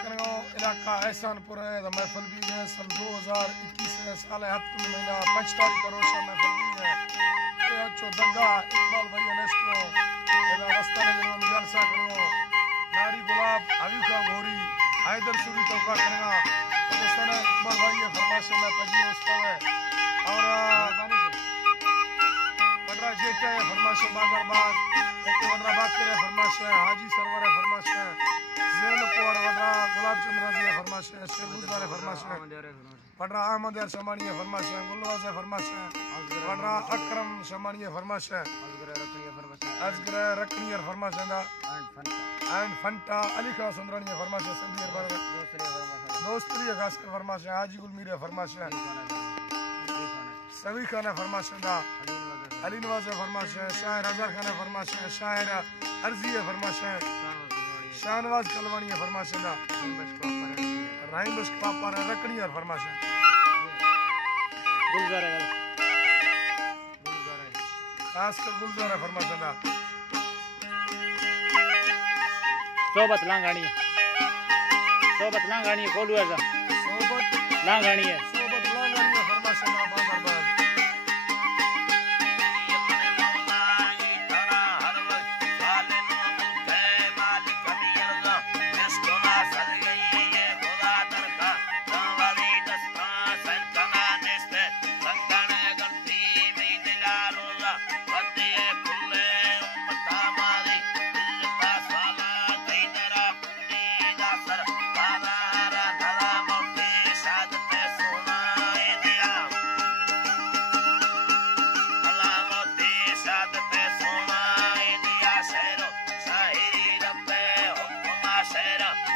करो इलाका एहसानपुर है महफिल भी है सन 2021 साल 7 महीना 5 तारीख का रोशा महफिल भी है अच्छो दंगा इकबाल भाई अनेस्टो एदा रास्ता ने जो जलसा करो नारी गुलाब हबीब का घोरी हैदर सूरी चौका करेगा तो सना इकबाल भाई ये फरमाइश में पजी उस्ताद है और बडरा जेट है फरमाइश बागरबाग एक बडरा बाग करे फरमाइश है हाजी सरवर है फरमाइश है जेल कोर बडरा गुलाब चंद्र जी है फरमाइश है शेरबुजदार है फरमाइश है बडरा अहमद यार शमानी है फरमाइश है गुलवाज है फरमाइश है बडरा अकरम शमानी है फरमाइश है अजगर रकनी है फरमाइश है एंड फंटा अली का सुंदरानी है फरमाइश है सऊदी अरब दोस्ती है खास कर फरमाइश है हाजी गुलमीर है फरमाइश है सभी खान है फरमाइश है अली नवाज है फरमाइश है शायर अजहर खान है फरमाइश है शायर अर्जी है फरमाइश है शाहनवाज कलवानी है फरमाइश है राहिम बस पापा ने रकनी है फरमाइश है गुलजार है खास कर गुलजार है फरमाइश है सोबत लांगानी है कोलू है सोबत लांगानी है फरमाइश है बागरबाग Set up.